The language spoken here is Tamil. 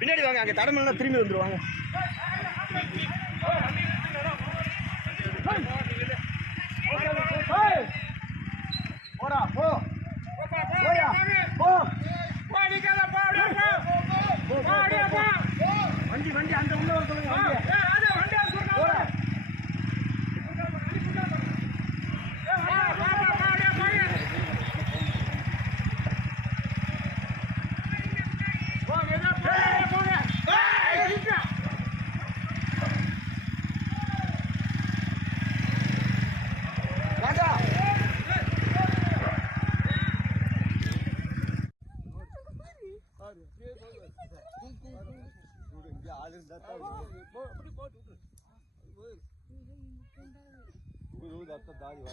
பின்னாடி வாங்க அங்க தடமெல்லாம் திரும்பி வந்துருவாங்க போடா போ போயா போ வண்டி வண்டி அந்த உள்ள வர சொல்லுங்க போடா दाढ़ी